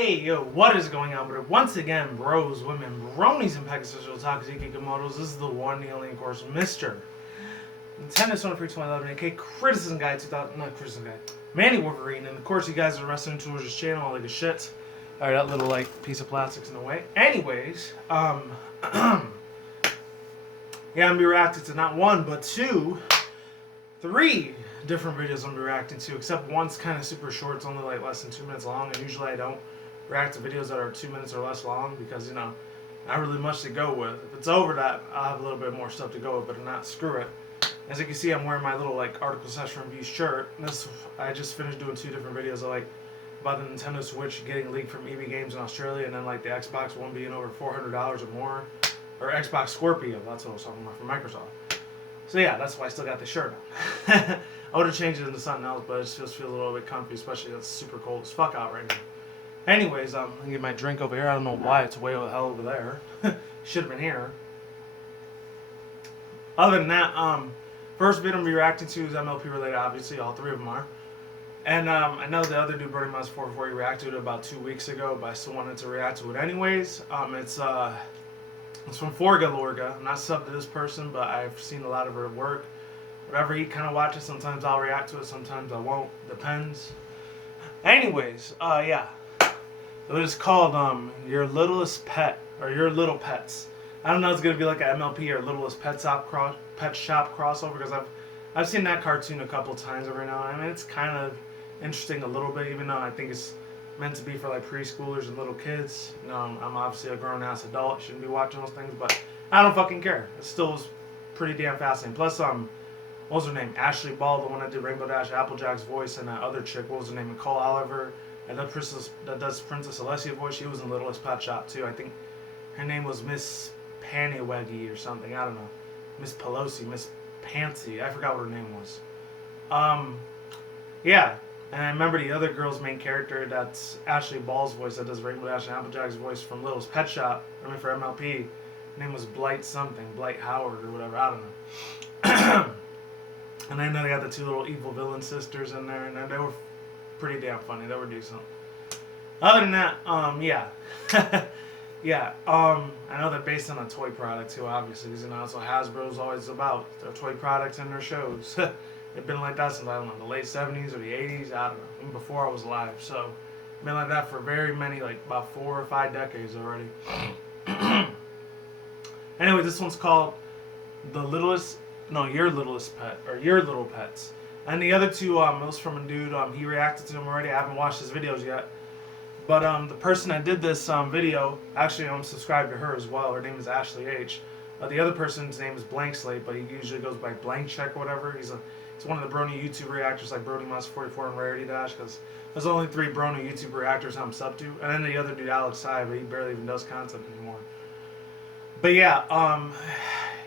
Hey, yo, what is going on? But once again, bros, women, bronies, and Pegasus, toxic models. This is the one, the only, of course, Mr. Nintendo Sony Free 2011, aka Criticism Guy 2000, not Criticism Guy, Manny Wolverine, and of course, you guys are wrestling towards this channel, all like a shit. Alright, that little, like, piece of plastic's in the way. Anyways, yeah, I'm gonna be reacting to not one, but three different videos I'm gonna be reacting to, except one's kind of super short, it's only like less than 2 minutes long, and usually I don't react to videos that are 2 minutes or less long because, you know, not really much to go with. If it's over that, I'll have a little bit more stuff to go with, but if not, screw it. As you can see, I'm wearing my little like article session review shirt. I just finished doing 2 different videos of, like, about the Nintendo Switch getting leaked from EB Games in Australia, and then like the Xbox One being over $400 or more, or Xbox Scorpio. That's what I was talking about from Microsoft. So yeah, that's why I still got the shirt on. I would have changed it into something else, but it just feels a little bit comfy, especially it's super cold as fuck out right now. Anyways, I'm gonna get my drink over here. I don't know why it's way the hell over there. Should have been here. Other than that, first video I'm gonna be reacting to is MLP related. Obviously, all 3 of them are. And I know the other dude, Birdie Mouse 444, he reacted to it about 2 weeks ago, but I still wanted to react to it anyways. It's from Forga Lorga. I'm not subbed to this person, but I've seen a lot of her work. Whatever he kind of watches, sometimes I'll react to it, sometimes I won't. Depends. Anyways, yeah. It was called Your Littlest Pet, or Your Little Pets. I don't know, it's gonna be like an MLP or Littlest Pet Shop crossover, because I've seen that cartoon a couple times every now and then. I mean, it's kind of interesting a little bit, even though I think it's meant to be for like preschoolers and little kids. You know, I'm obviously a grown ass adult, shouldn't be watching those things, but I don't fucking care. It still was pretty damn fascinating. Plus, what was her name? Ashley Ball, the one that did Rainbow Dash, Applejack's voice, and that other chick, what was her name? Nicole Oliver. And that does Princess Alessia voice. She was in Littlest Pet Shop too. I think her name was Miss Pannyweggy or something. I don't know. Miss Pelosi, Miss Pansy. I forgot what her name was. Yeah. And I remember the other girl's main character, that's Ashley Ball's voice, that does Rainbow Dash and Applejack's voice from Littlest Pet Shop. I mean, for MLP. Her name was Blight something, Blight Howard or whatever. I don't know. And then they got the 2 little evil villain sisters in there, and they were pretty damn funny. They were decent. Other than that, yeah. Yeah, I know they're based on a toy product too, obviously, because, you know, that's what Hasbro's always about, their toy products and their shows. They've been like that since, I don't know, the late 70s or the 80s, I don't know, even before I was alive. So, been like that for very many, like, about 4 or 5 decades already. Anyway, this one's called Your Littlest Pet, or Your Little Pets. And the other 2, it was from a dude, he reacted to them already. I haven't watched his videos yet. But the person that did this video, actually I'm subscribed to her as well. Her name is Ashley H. The other person's name is Blank Slate, but he usually goes by Blank Check or whatever. He's one of the Brony YouTube reactors like Brody Mouse 44 and Rarity Dash, because there's only 3 Brony YouTube reactors I'm sub to. And then the other dude, Alex Sai, but he barely even does content anymore. But yeah,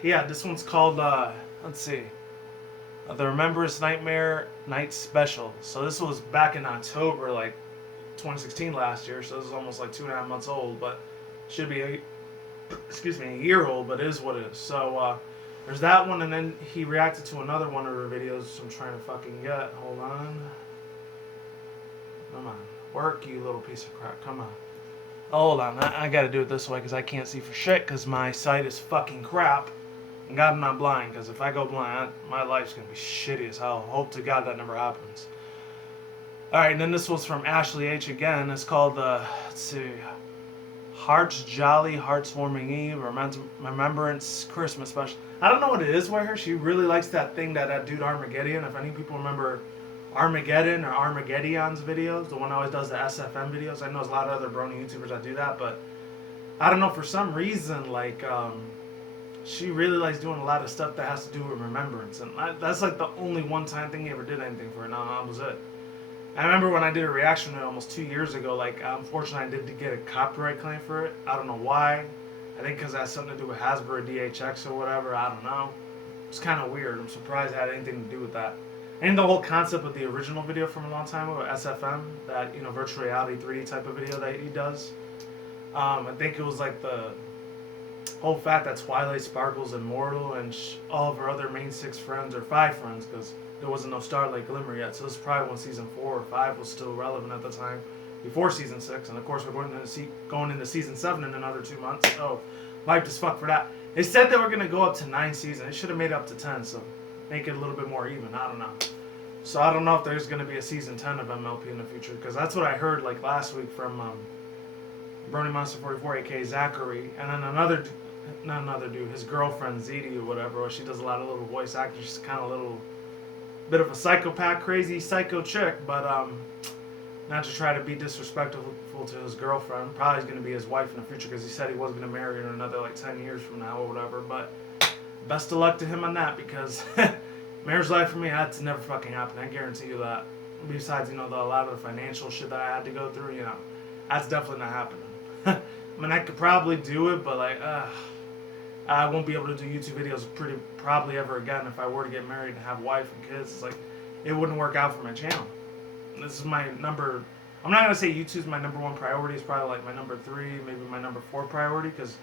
yeah, this one's called, let's see. The Remembrance Nightmare Night Special. So this was back in October, like 2016 last year. So this is almost like 2.5 months old, but should be a year old. But it is what it is. So there's that one, and then he reacted to another one of her videos. I'm trying to fucking get. Hold on. Come on, work, you little piece of crap. Come on. Hold on. I got to do it this way because I can't see for shit because my sight is fucking crap. And God, I'm not blind, because if I go blind, my life's going to be shitty as hell. Hope to God that never happens. Alright, and then this was from Ashley H. again. It's called, let's see, Hearts Jolly, Hearts Warming Eve, Remembrance Christmas Special. I don't know what it is with her. She really likes that thing that dude Armageddon. If any people remember Armageddon or Armageddon's videos, the one that always does the SFM videos. I know there's a lot of other Brony YouTubers that do that, but I don't know, for some reason, like, she really likes doing a lot of stuff that has to do with remembrance, and that's like the only one-time thing he ever did anything for her. No, that was it. I remember when I did a reaction to it almost 2 years ago, like, unfortunately I did get a copyright claim for it. I don't know why. I think because it has something to do with Hasbro DHX or whatever. I don't know. It's kind of weird. I'm surprised it had anything to do with that. And the whole concept of the original video from a long time ago, SFM, that, you know, virtual reality 3D type of video that he does. I think it was like the whole fact that Twilight Sparkle's immortal, and all of her other main 6 friends, or 5 friends, because there wasn't no Starlight Glimmer yet, so this is probably when season 4 or 5 was still relevant at the time, before season 6, and of course we're going into season 7 in another 2 months. So hyped as fuck for that. They said they were gonna go up to 9 seasons. They should have made it up to 10, so make it a little bit more even. I don't know. So I don't know if there's gonna be a season 10 of MLP in the future, because that's what I heard like last week from Brony Monster 44, aka Zachary, and then not another dude, his girlfriend Zeddy or whatever. She does a lot of little voice acting. She's kind of a little bit of a psychopath, crazy psycho chick, but not to try to be disrespectful to his girlfriend. Probably going to be his wife in the future, because he said he wasn't going to marry her in another like 10 years from now or whatever. But best of luck to him on that, because marriage life for me, that's never fucking happened. I guarantee you that. Besides, a lot of the financial shit that I had to go through, that's definitely not happening. I mean, I could probably do it, but like, I won't be able to do YouTube videos probably ever again if I were to get married and have a wife and kids. It's like, it wouldn't work out for my channel. This is my number. I'm not gonna say YouTube's my number 1 priority. It's probably like my number 3, maybe my number 4 priority, because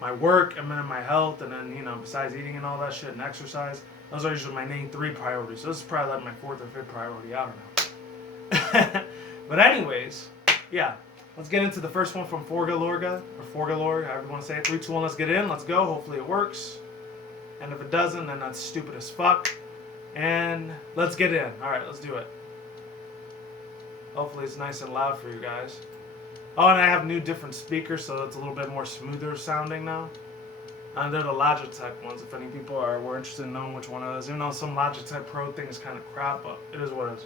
my work and then my health, and then besides eating and all that shit and exercise, those are usually my main 3 priorities. So this is probably like my 4th or 5th priority. I don't know. But anyways, yeah. Let's get into the first one from Forgalorga, or Forgalore, however you want to say it. 3, 2, 1, let's get in. Let's go. Hopefully it works. And if it doesn't, then that's stupid as fuck. And let's get in. Alright, let's do it. Hopefully it's nice and loud for you guys. Oh, and I have new different speakers, so it's a little bit more smoother sounding now. And they're the Logitech ones, if any people were interested in knowing which one it is. Even though some Logitech Pro thing is kind of crap, but it is what it is.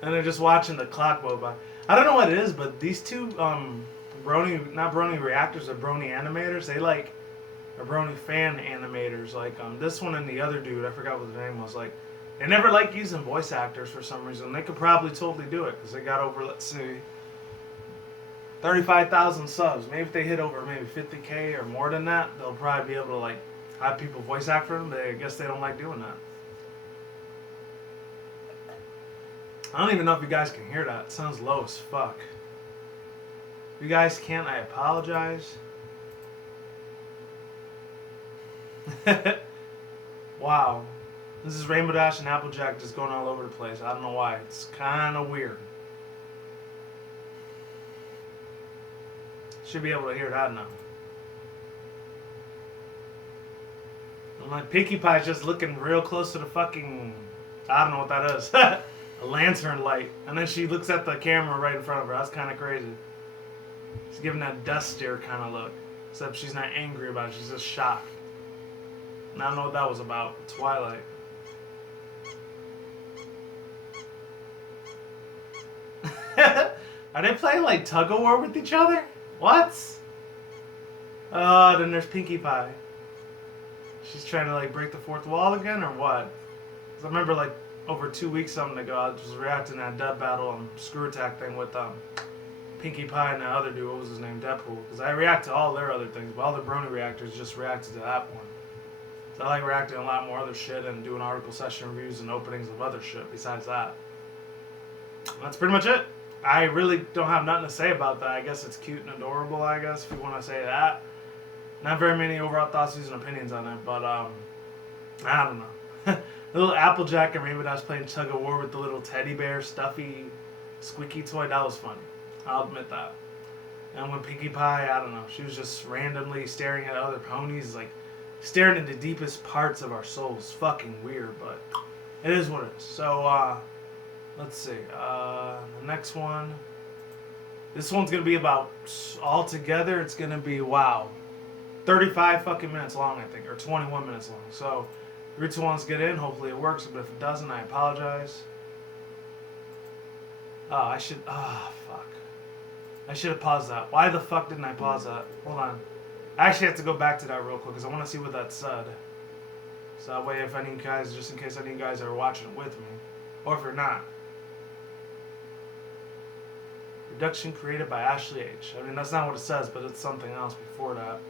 And they're just watching the clock go by. I don't know what it is, but these two not Brony reactors, are Brony animators. They like are Brony fan animators. Like this one and the other dude, I forgot what the name was. Like they never like using voice actors for some reason. They could probably totally do it, because they got over, let's see, 35,000 subs. Maybe if they hit over maybe 50K or more than that, they'll probably be able to like have people voice act for them. I guess they don't like doing that. I don't even know if you guys can hear that. It sounds low as fuck. If you guys can't, I apologize. Wow. This is Rainbow Dash and Applejack just going all over the place. I don't know why. It's kind of weird. Should be able to hear that now. And my Pinkie Pie's just looking real close to the fucking... I don't know what that is. A lantern light. And then she looks at the camera right in front of her. That's kind of crazy. She's giving that dust stare kind of look. Except she's not angry about it. She's just shocked. And I don't know what that was about. Twilight. Are they playing like tug-of-war with each other? What? Oh, then there's Pinkie Pie. She's trying to like break the fourth wall again, or what? 'Cause I remember like over 2 weeks something ago, I was reacting to that Dead Battle and Screw Attack thing with Pinkie Pie and that other dude, what was his name, Deadpool. Because I react to all their other things, but all the Brony reactors just reacted to that one. So I like reacting to a lot more other shit and doing article session reviews and openings of other shit besides that. That's pretty much it. I really don't have nothing to say about that. I guess it's cute and adorable, I guess, if you want to say that. Not very many overall thoughts, views, and opinions on it, but I don't know. The little Applejack and Rainbow Dash playing tug of war with the little teddy bear, stuffy, squeaky toy, that was funny. I'll admit that. And when Pinkie Pie, I don't know, she was just randomly staring at other ponies, like staring into the deepest parts of our souls. Fucking weird, but it is what it is. So, let's see. The next one. This one's going to be about, altogether, it's going to be, wow, 35 fucking minutes long, I think, or 21 minutes long. So, 3, 2, 1, let's get in. Hopefully it works, but if it doesn't, I apologize. Oh, fuck. I should have paused that. Why the fuck didn't I pause that? Hold on. I actually have to go back to that real quick, because I want to see what that said. So that way, if any guys, just in case any of you guys are watching it with me, or if you're not. Reduction created by Ashley H. I mean, that's not what it says, but it's something else before that.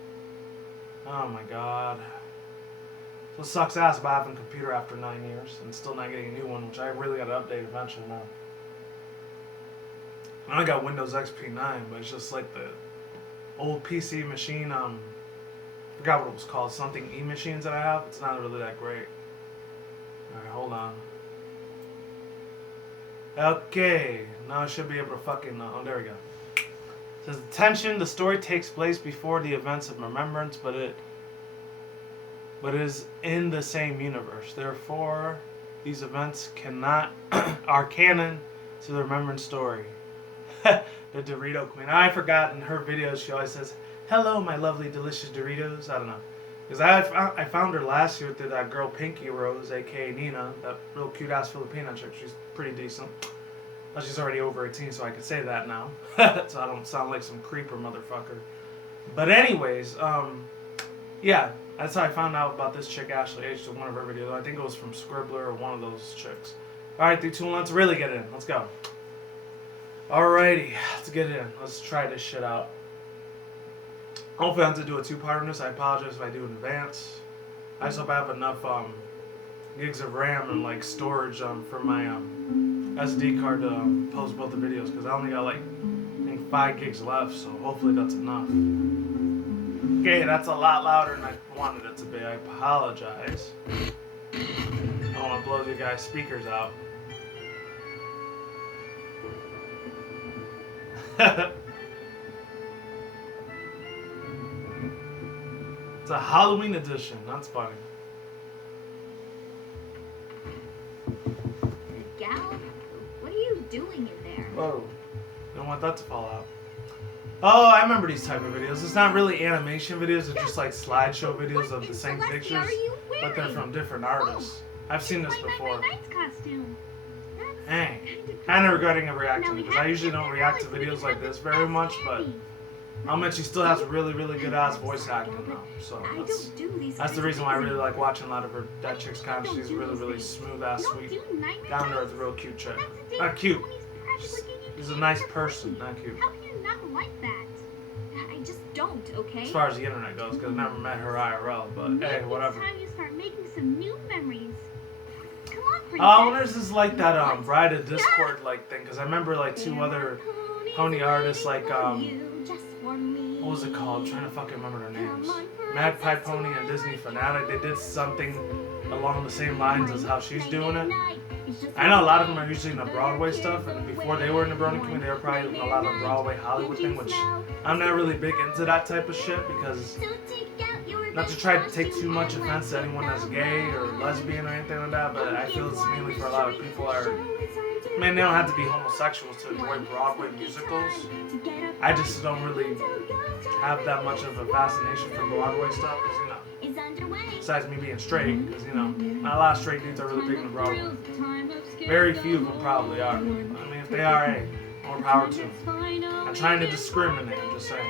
Oh my god. So it sucks ass about having a computer after 9 years and still not getting a new one, which I really got to update eventually now. I got Windows XP 9, but it's just like the old PC machine, I forgot what it was called, something E-machines that I have. It's not really that great. Alright, hold on. Okay, now I should be able to fucking. Oh, there we go. It says attention. The story takes place before the events of Remembrance, but it is in the same universe. Therefore, these events are canon to the Remembrance story. The Dorito Queen. I forgot in her videos she always says, "Hello, my lovely, delicious Doritos." I don't know. Because I found her last year through that girl Pinky Rose, aka Nina, that real cute ass Filipino chick. She's pretty decent. But she's already over 18, so I can say that now. So I don't sound like some creeper motherfucker. But anyways, yeah, that's how I found out about this chick Ashley H to one of her videos. I think it was from Scribbler or one of those chicks. Alright, 3, 2, 1, let's really get in. Let's go. Alrighty, let's get in. Let's try this shit out. Hopefully I have to do a 2-part on this. I apologize if I do in advance. I just hope I have enough gigs of RAM and like storage for my SD card to post both the videos, because I only got like I think 5 gigs left, so hopefully that's enough. Okay, that's a lot louder than I wanted it to be. I apologize. I don't want to blow you guys' speakers out. It's a Halloween edition. That's funny. Gal, what are you doing in there? Whoa. Don't want that to fall out. Oh, I remember these type of videos. It's not really animation videos. It's just like slideshow videos of the same pictures, but they're from different artists. I've seen this before. Dang. I never got any reaction because I usually don't react to videos like this very much, but I'll admit she still has really, really good ass voice acting though. So that's the reason why I really like watching a lot of that chick's content. She's really, really smooth ass, sweet, down to earth, real cute chick. Not cute. She's a nice person, not cute. How can you not like that? I just don't, okay? As far as the internet goes, because I never met her IRL, but hey, whatever. Maybe it's time you start making some new memories. Come on, princess. I wonder if this is like that Bride of Discord like thing, because I remember like 2 other pony artists like what was it called? I'm trying to fucking remember their names. Magpie Pony and Disney Fanatic. They did something along the same lines as how she's doing it. I know a lot of them are usually in the Broadway stuff, and before they were in the Brony community, they were probably in a lot of Broadway Hollywood thing, which I'm not really big into that type of shit, because not to try to take too much offense to anyone that's gay or lesbian or anything like that, but I feel it's mainly for a lot of people that are, man, they don't have to be homosexuals to enjoy Broadway musicals. I just don't really have that much of a fascination for Broadway stuff, because, you know, besides me being straight, because, you know, not a lot of straight dudes are really big into Broadway. Very few of them probably are. I mean, if they are, hey, more power to them. I'm trying to discriminate, I'm just saying.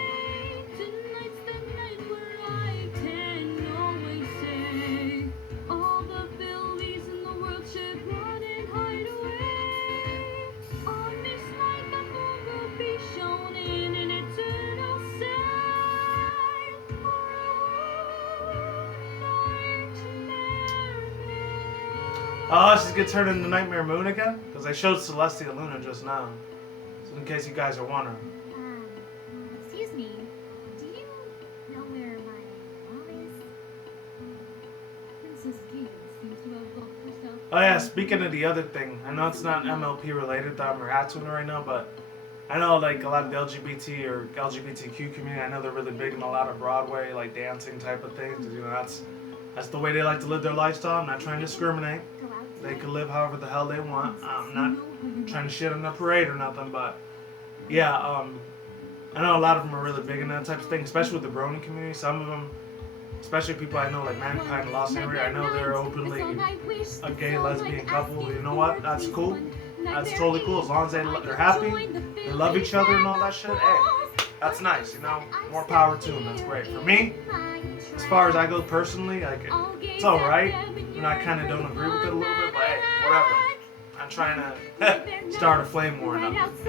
Oh, she's gonna turn into Nightmare Moon again? Because I showed Celestia Luna just now. So in case you guys are wondering. Excuse me. Do you know where my mom is? Princess Gideon seems to have booked herself. Oh yeah, speaking of the other thing, I know it's not MLP related that I'm reacting to right now, but I know like a lot of the LGBT or LGBTQ community, I know they're really big in a lot of Broadway, like dancing type of things. You know, that's the way they like to live their lifestyle. I'm not trying to discriminate. They can live however the hell they want. I'm not trying to shit on the parade or nothing, but yeah, I know a lot of them are really big in that type of thing, especially with the Brony community. Some of them, especially people I know like Magpie and Los Angeles, I know they're openly a gay lesbian couple. You know what? That's cool. That's totally cool. As long as they're happy, they love each other and all that shit. Hey, that's nice. You know, more power to them. That's great. For me, as far as I go personally, like it's all right. And I kind of don't agree with it a little bit, but hey, whatever. I'm trying to start a flame war and nothing.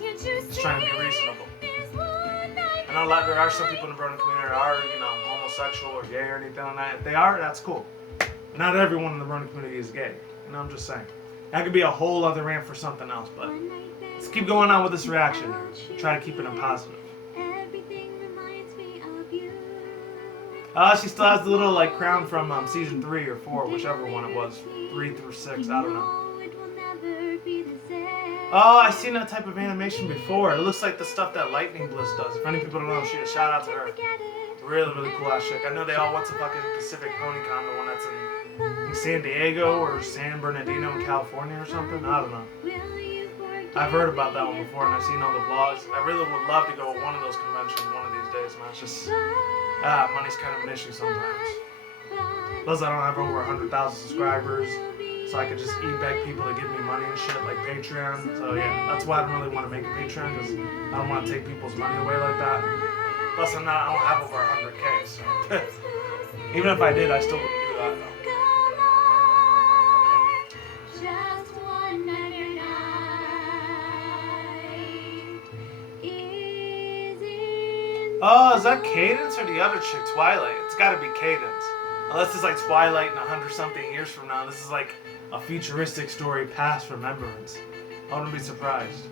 You know? Just trying to be reasonable. I know there are some people in the Brony community that are, you know, homosexual or gay or anything like that. If they are, that's cool. Not everyone in the Brony community is gay. You know, I'm just saying. That could be a whole other rant for something else, but let's keep going on with this reaction here. Try to keep it in positive. She still has the little like crown from season 3 or 4, whichever one it was, 3 through 6. I don't know. Oh, I've seen that type of animation before. It looks like the stuff that Lightning Bliss does. If any people don't know, she a shout out to her. Really, really cool ass chick. I know they all went to fucking Pacific PonyCon, the one that's in San Diego or San Bernardino in California or something. I don't know. I've heard about that one before and I've seen all the vlogs. I really would love to go to one of those conventions one of these days, man. It's just, money's kind of an issue sometimes. Plus, I don't have over 100,000 subscribers, so I could just beg people to give me money and shit, like Patreon. So yeah, that's why I don't really want to make a Patreon, because I don't want to take people's money away like that. Plus, I don't have over 100K, so even if I did, I still wouldn't do that though. Oh, is that Cadence or the other chick, Twilight? It's gotta be Cadence. Unless it's like Twilight in 100-something years from now. This is like a futuristic story past remembrance. I wouldn't be surprised.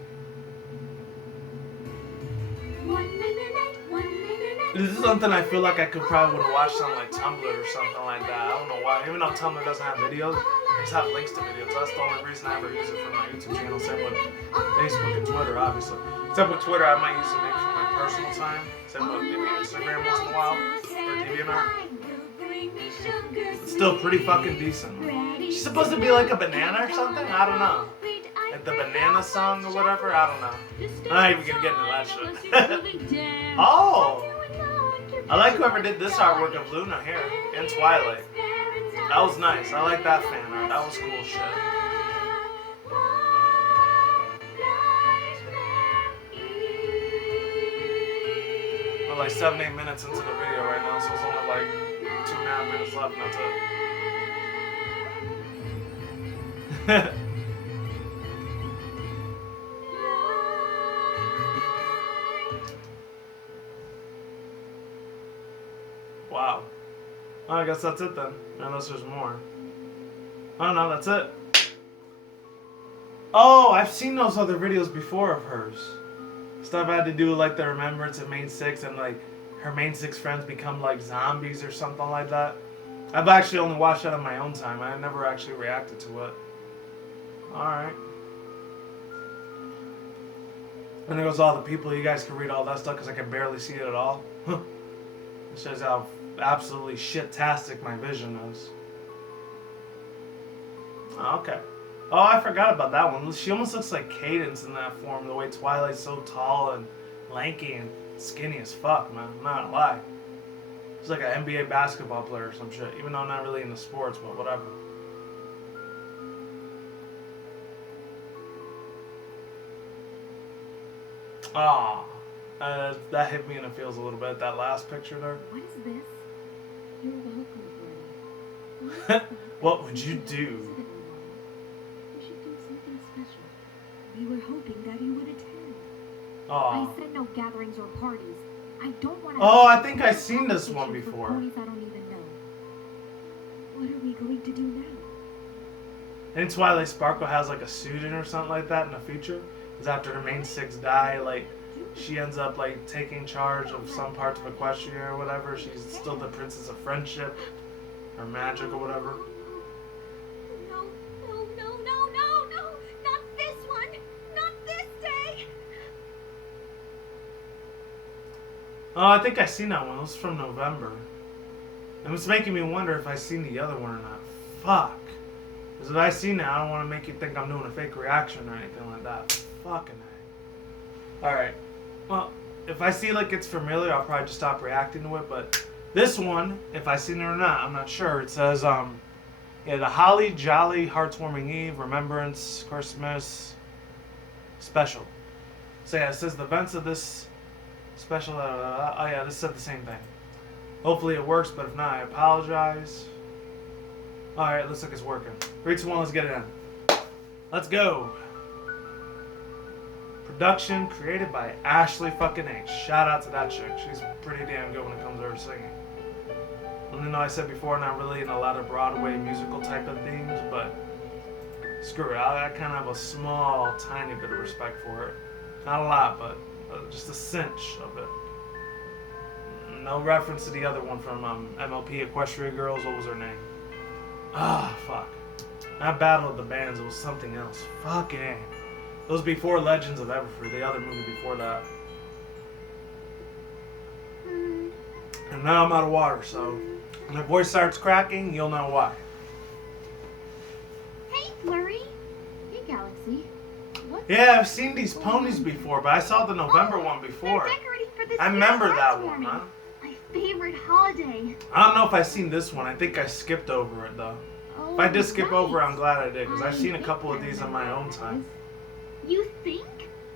This is something I feel like I could probably would have watched on like Tumblr or something like that. I don't know why. Even though Tumblr doesn't have videos, I just have links to videos. That's the only reason I ever use it for my YouTube channel. Same with Facebook and Twitter, obviously. Except with Twitter, I might use it maybe for my personal time. Same with maybe Instagram once in a while for DeviantArt. It's still pretty fucking decent. She's supposed to be like a banana or something? I don't know. Like the banana song or whatever? I don't know. I'm not even gonna get into that shit. Oh! I like whoever did this artwork of Luna here in Twilight. That was nice. I like that fan art. That was cool shit. We're like 7-8 minutes into the video right now, so it's only like 2.5 minutes left and that's it. Wow. Well, I guess that's it then. Unless there's more. Oh no, that's it. Oh, I've seen those other videos before of hers. Stuff had to do with like the remembrance of Main 6 and like her Main 6 friends become like zombies or something like that. I've actually only watched that on my own time. I never actually reacted to it. Alright. And there goes all the people. You guys can read all that stuff because I can barely see it at all. It shows how absolutely shit-tastic my vision is. Okay. Oh, I forgot about that one. She almost looks like Cadence in that form, the way Twilight's so tall and lanky and skinny as fuck, man. I'm not gonna lie. She's like an NBA basketball player or some shit, even though I'm not really into sports, but whatever. Ah, that hit me in the feels a little bit, that last picture there. What is this? You're welcome, Bertie. What would you do? We should do something special. We were hoping that you would attend. Aw. I said no gatherings or parties. I don't want to. Oh, I think I've seen this one before. Ponies I don't even know. What are we going to do now? In Twilight Sparkle has like a student or something like that in the future. Because after the Main 6 die, like she ends up like taking charge of some parts of Equestria or whatever. She's still the Princess of Friendship or Magic or whatever. No, no, no, no, no, no! Not this one! Not this day! Oh, I think I seen that one. It was from November. And it's making me wonder if I seen the other one or not. Fuck. Because if I seen that, I don't want to make you think I'm doing a fake reaction or anything like that. Fucking A. Alright. Well, if I see like it's familiar, I'll probably just stop reacting to it. But this one, if I seen it or not, I'm not sure. It says, yeah, the Holly Jolly Heartwarming Eve, Remembrance, Christmas, Special. So yeah, it says the events of this special, oh yeah, this said the same thing. Hopefully it works, but if not, I apologize. Alright, looks like it's working. 3, 2, 1, let's get it in. Let's go. Production created by Ashley fucking H. Shout out to that chick. She's pretty damn good when it comes to her singing. Even though I said before, not really in a lot of Broadway musical type of themes, but screw it. I kind of have a small, tiny bit of respect for it. Not a lot, but just a cinch of it. No reference to the other one from MLP, Equestria Girls. What was her name? Ah, fuck. That Battle of the Bands, it was something else. Fucking A. It was before Legends of Everfree, the other movie before that. And now I'm out of water, so when my voice starts cracking, you'll know why. Hey, Flurry. Hey, Galaxy. What? Yeah, I've seen these ponies before, but I saw the November one before. They're decorating for this I year's remember that one, housewarming. huh? My favorite holiday. I don't know if I've seen this one. I think I skipped over it, though. Oh, If I did skip right. over, I'm glad I did, because I've I seen a think couple I of these on my remember own what it time. is. You think?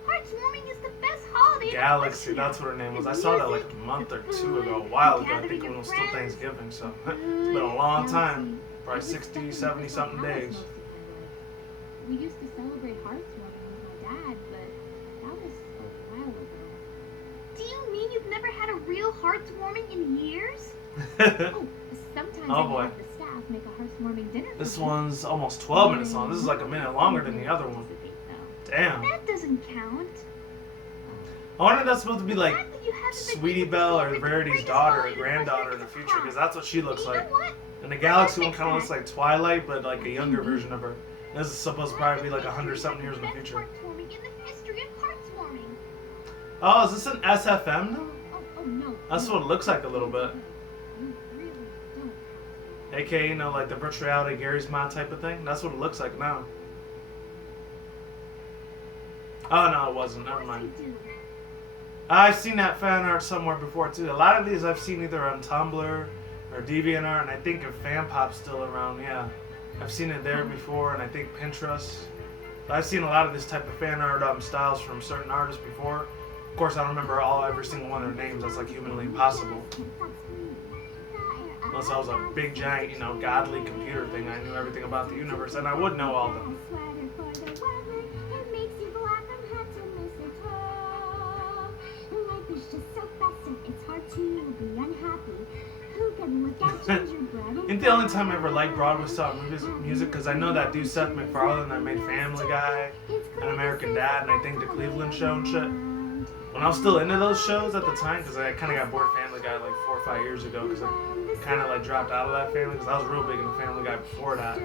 Heartswarming is the best holiday. Galaxy, in that's what her name was. I The saw that like music, a month or the two ago, a food, while the ago. I think gathering when it of was still friends. Thanksgiving, so Good it's been a long time. Galaxy. Probably It was 60, stuck in 70 the something house days. most of my life. We used to celebrate Heartswarming with my dad, but that was a while ago. Do you mean you've never had a real Heartswarming in years? Oh, sometimes Oh, I boy. have the staff make a Heartswarming dinner for This me. one's almost 12 minutes long. This is like a minute longer than the other one. Damn. That doesn't count. I wonder if that's supposed to be like The fact that you haven't been Sweetie able to Belle or celebrate the Verity's greatest daughter or holiday granddaughter in the the future, because that's what she looks And you like. know what? And the Galaxy one kind of looks like Twilight, but like a younger version of her. This is supposed to probably be like 100-something years in the future. Heartswarming in the history of Heartswarming. Oh, is this an SFM though? Oh no. That's what it looks like a little bit. You really don't. AKA, you know, like the virtual reality Gary's Mod type of thing. That's what it looks like now. Oh no, it wasn't. Never mind. You do. I've seen that fan art somewhere before too. A lot of these I've seen either on Tumblr or DeviantArt, and I think if FanPop's still around, yeah. I've seen it there before, and I think Pinterest. I've seen a lot of this type of fan art styles from certain artists before. Of course, I don't remember every single one of their names. That's like humanly impossible. Unless I was a big, giant, you know, godly computer thing, I knew everything about the universe, and I would know all of them. Ain't the only time I ever liked Broadway style music, because I know that dude Seth MacFarlane that made Family Guy and American Dad, and I think the Cleveland Show and shit. When I was still into those shows at the time, because I kind of got bored of Family Guy like 4 or 5 years ago, because I kind of like dropped out of that family, because I was real big into Family Guy before that.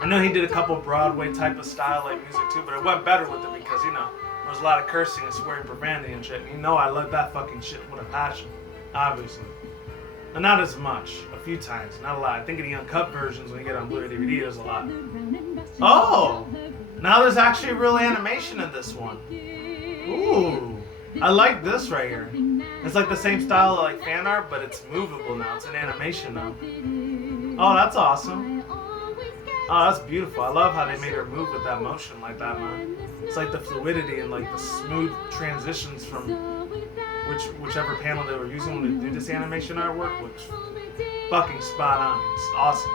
I know he did a couple Broadway type of style like music too, but it went better with it because, you know, there was a lot of cursing and swearing, profanity and shit. And you know I love that fucking shit with a passion, obviously. And not as much, a few times, not a lot. I think in the uncut versions when you get on Blu-ray DVD, there's a lot. Oh! Now there's actually real animation in this one. Ooh. I like this right here. It's like the same style of like fan art, but it's movable now. It's an animation now. Oh, that's awesome. Oh, that's beautiful. I love how they made her move with that motion like that, man. It's like the fluidity and like the smooth transitions from whichever panel they were using when they do this animation artwork, which fucking spot on. It's awesome.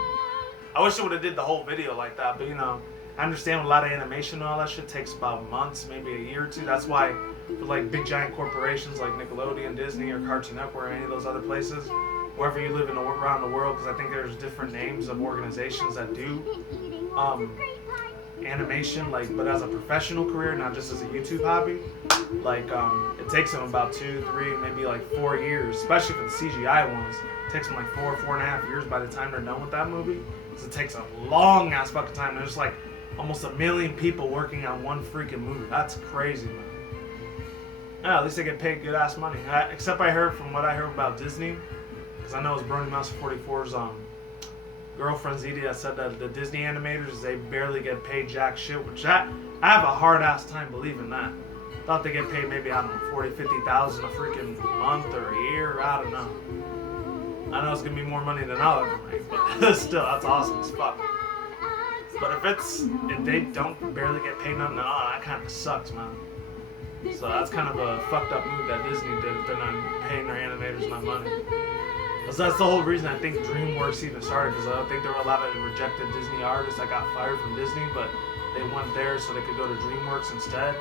I wish I would have did the whole video like that, but you know, I understand a lot of animation and all that shit takes about months, maybe a year or two. That's why for like big giant corporations like Nickelodeon, Disney, or Cartoon Network, or any of those other places, wherever you live around the world, because I think there's different names of organizations that do animation, like, but as a professional career, not just as a YouTube hobby. Like, it takes them about 2, 3, maybe like 4 years, especially for the CGI ones. It takes them like 4.5 years by the time they're done with that movie. Because it takes a long ass fucking time. There's like almost 1 million people working on one freaking movie. That's crazy, man. Yeah, at least they get paid good ass money. Except I heard from what I heard about Disney, because I know it was Brony Mouse 44's girlfriend Zeddy that said that the Disney animators, they barely get paid jack shit, which I have a hard ass time believing that. Thought they get paid maybe, I don't know, 40, 50,000 a freaking month or a year, I don't know. I know it's gonna be more money than I'll ever make, but still, that's awesome as fuck. But if they don't barely get paid nothing at all, that kind of sucks, man. So that's kind of a fucked up move that Disney did if they're not paying their animators enough money. So that's the whole reason I think DreamWorks even started, because I think there were a lot of rejected Disney artists that got fired from Disney, but they went there so they could go to DreamWorks instead.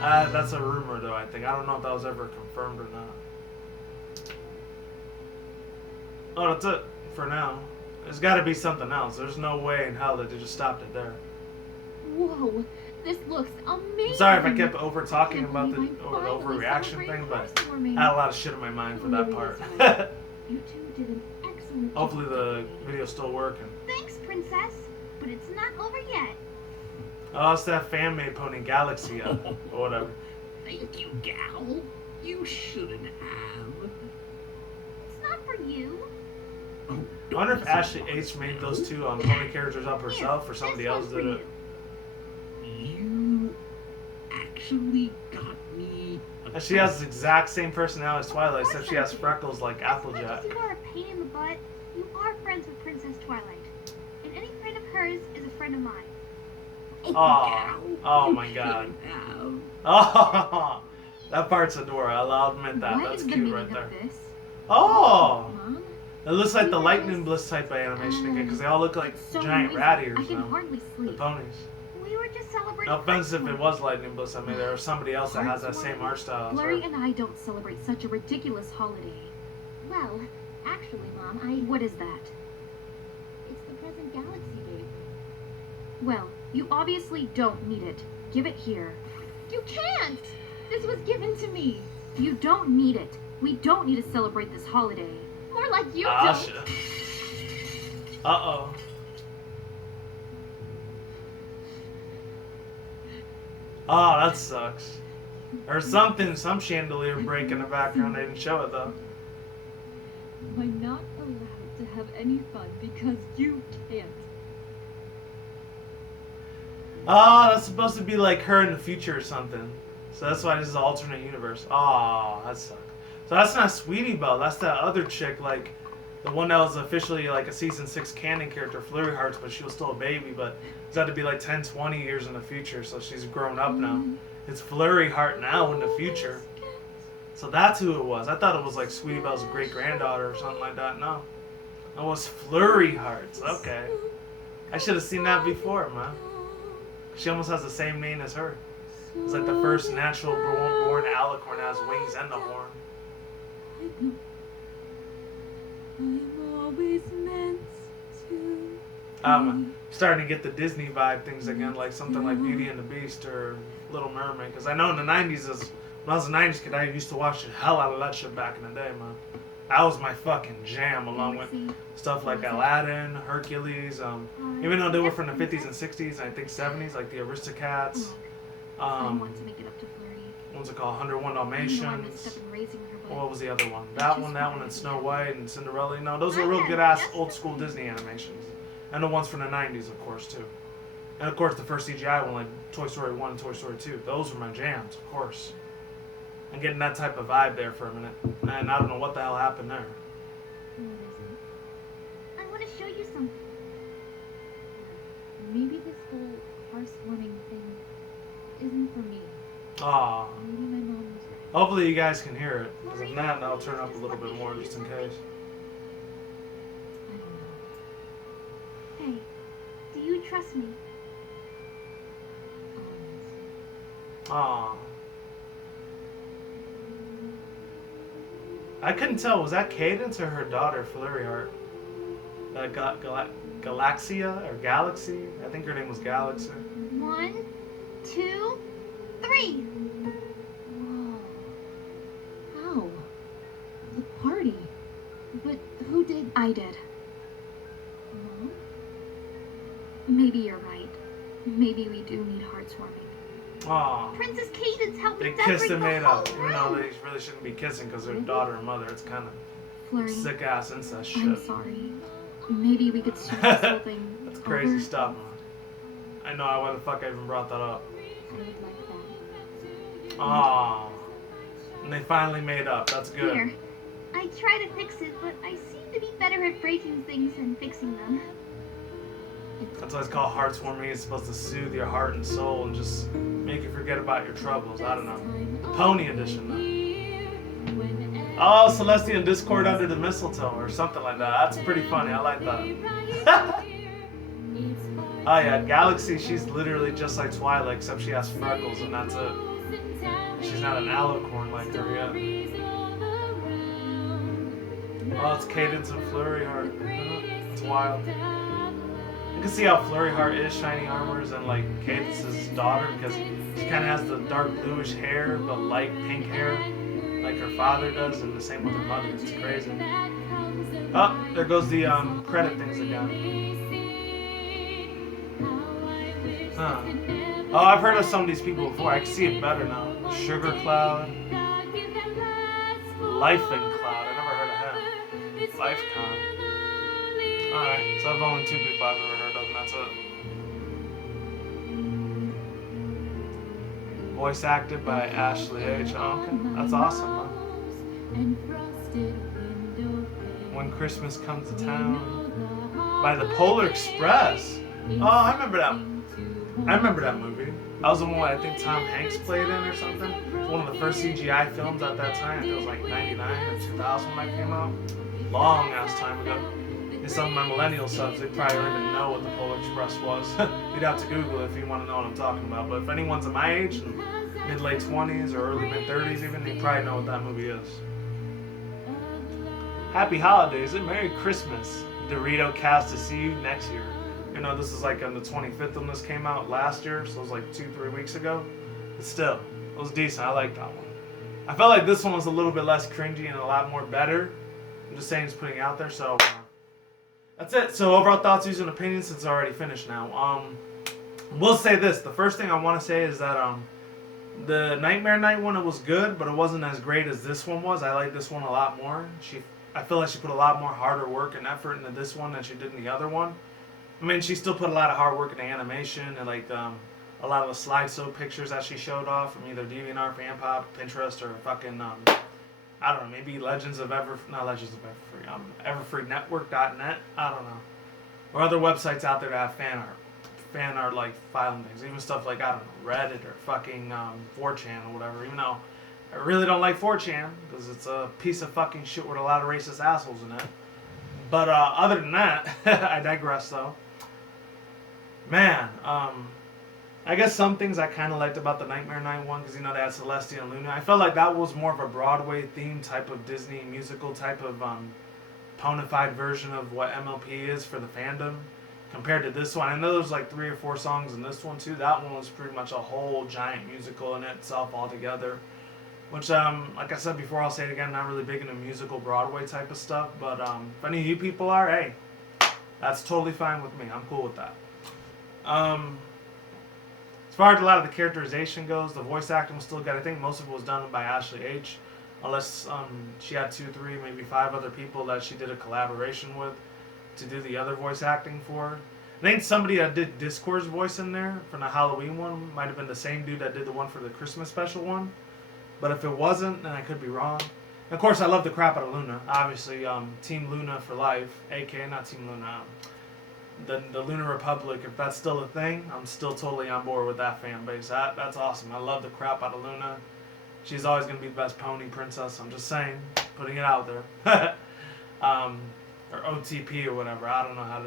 That's a rumor though, I think. I don't know if that was ever confirmed or not. Oh, that's it for now. There's got to be something else. There's no way in hell that they just stopped it there. Whoa, this looks amazing. I'm sorry if I kept over talking about the overreaction thing, but I had a lot of shit in my mind for that part. You two did an excellent job. Hopefully the video's still working. Thanks, Princess, but it's not over yet. Oh, it's that fan-made pony, Galaxia, or whatever. Thank you, gal. You shouldn't have. It's not for you. Oh, I wonder if Ashley H made those two pony characters up herself, or somebody else did it. You actually got me. And she has the exact same personality as Twilight, except she has freckles like As Applejack. much as you are a pain in the butt, you are friends with Princess Twilight. And any friend of hers is a friend of mine. Oh, Aw. gal, Oh you my God. shouldn't have. Oh, that part's adorable. I'll admit that. What That's is the cute meaning right there. of this? Oh, Mom? it looks like the Lightning Bliss type of animation again, because they all look like So giant noisy. rat I ears can now. hardly The sleep. ponies. We were just celebrating. No offense if it Christmas. was Lightning Bliss. I mean, there was somebody else that has that same art style as Flurry her. and I don't celebrate such a ridiculous holiday. Well, actually, Mom, What is that? It's the present Galaxy gave me. Well, you obviously don't need it. Give it here. You can't! This was given to me. You don't need it. We don't need to celebrate this holiday. More like you Ah, don't. shit. Uh-oh. Oh, that sucks. Or something, some chandelier break in the background. They didn't show it though. Am I not allowed to have any fun because you can't? Oh, that's supposed to be like her in the future or something. So that's why this is an alternate universe. Oh, that sucks. So that's not Sweetie Belle. That's that other chick, like the one that was officially like a season 6 canon character, Flurry Hearts, but she was still a baby. But it's had to be like 10, 20 years in the future. So she's grown up now. It's Flurry Heart now in the future. So that's who it was. I thought it was like Sweetie Belle's great granddaughter or something like that. No, it was Flurry Hearts. Okay, I should have seen that before, man. She almost has the same name as her. It's like the first natural born alicorn has wings and the horn. I'm always meant to. I'm starting to get the Disney vibe things again, like something like Beauty and the Beast or Little Mermaid. Because I know in the 90s, when I was a 90s kid, I used to watch the hell out of that shit back in the day, man. That was my fucking jam, along with stuff like Aladdin, Hercules. Even though they were from the 50s and 60s, and I think 70s, like the Aristocats. I want to make it up to Flurry. What's it called? 101 I know I Dalmatians. messed up in raising her, but What was the other one? That one, and Snow White and Cinderella. You know, those are real good ass old school Disney animations. And the ones from the 90s, of course, too. And of course, the first CGI one, like Toy Story 1 and Toy Story 2. Those were my jams, of course. I'm getting that type of vibe there for a minute. And I don't know what the hell happened there. I want to show you something. Maybe this whole heartwarming thing isn't for me. Aw. Maybe my mom was right. Hopefully you guys can hear it. Because if not, I'll turn up a little bit more just in case. I don't know. Hey, do you trust me? Aw. I couldn't tell. Was that Cadence or her daughter, Flurry Heart? Galaxia or Galaxy? I think her name was Galaxy. 1, 2, 3. Whoa. How? The party. But who did? I did. Mom? Maybe you're right. Maybe we do need hearts warming. Aw. Princess Cadence helped They me kissed decorate and the made whole up. Even though room. they really shouldn't be kissing because they're daughter and mother. It's kind of Flurry, sick ass incest shit. I'm sorry. Maybe we could start this whole thing That's crazy over. stuff, man. I know why the fuck I even brought that up. I would like that. Aw. And they finally made up. That's good. Here. I try to fix it, but I seem to be better at breaking things than fixing them. That's why it's called heartwarming. It's supposed to soothe your heart and soul and just make you forget about your troubles. I don't know. Pony edition, though. Oh, Celestia and Discord under the mistletoe or something like that. That's pretty funny. I like that. Oh yeah, Galaxy, she's literally just like Twilight, except she has freckles and that's it. She's not an alicorn like her yet. Oh, it's Cadence and Flurry Heart. It's wild. You can see how Flurry Heart is shiny armors and like Cadence's daughter because she kind of has the dark bluish hair but light pink hair like her father does, and the same with her mother. It's crazy. Oh, there goes the credit things again. Huh. Oh, I've heard of some of these people before. I can see it better now. Sugar Cloud. Life in Cloud. I never heard of him. Lifecon. Alright, so I've only 2 people I've ever heard of, and that's it. Voice acted by Ashley H. Oh, okay. That's awesome, huh? When Christmas Comes to Town. By the Polar Express. Oh, I remember that movie. That was the one I think Tom Hanks played in or something. It was one of the first CGI films at that time. I think it was like 99 or 2000 when that came out. Long ass time ago. And some of my millennial subs, they probably don't even know what the Polar Express was. You'd have to Google it if you want to know what I'm talking about. But if anyone's at my age, mid-late 20s or early mid-30s even, they probably know what that movie is. Happy holidays and Merry Christmas. Dorito cast to see you next year. You know, this is like on the 25th when this came out last year, so it was like 2-3 weeks ago. But still, it was decent. I like that one. I felt like this one was a little bit less cringy and a lot more better. I'm just saying, it's putting it out there. So that's it. So overall thoughts, views, and opinions, since it's already finished now. We'll say this. The first thing I want to say is that the Nightmare Night one, it was good, but it wasn't as great as this one was. I like this one a lot more. I feel like she put a lot more harder work and effort into this one than she did in the other one. I mean, she still put a lot of hard work into animation and like a lot of the slideshow pictures that she showed off from either DeviantArt, Fanpop, Pinterest, or fucking I don't know, maybe Everfree Network.net. I don't know, or other websites out there that have fan art like filing things, even stuff like, I don't know, Reddit or fucking 4chan or whatever. Even though I really don't like 4chan because it's a piece of fucking shit with a lot of racist assholes in it. But other than that, I digress though. Man, I guess some things I kind of liked about the Nightmare Night one, because, you know, they had Celestia and Luna. I felt like that was more of a Broadway themed type of Disney musical type of bona fide version of what MLP is for the fandom, compared to this one. I know there's like 3 or 4 songs in this one too. That one was pretty much a whole giant musical in itself altogether. Which, like I said before, I'll say it again, not really big into musical Broadway type of stuff. But if any of you people are, hey, that's totally fine with me. I'm cool with that. As far as a lot of the characterization goes, the voice acting was still good. I think most of it was done by Ashley H. Unless she had 2, 3, maybe 5 other people that she did a collaboration with to do the other voice acting for. I think somebody that did Discord's voice in there for the Halloween one might have been the same dude that did the one for the Christmas special one. But if it wasn't, then I could be wrong. And of course, I love the crap out of Luna. Obviously, Team Luna for life, aka not Team Luna, the Lunar Republic. If that's still a thing, I'm still totally on board with that fan base. That's awesome. I love the crap out of Luna. She's always gonna be the best pony princess. I'm just saying, putting it out there. Or OTP or whatever. I don't know how to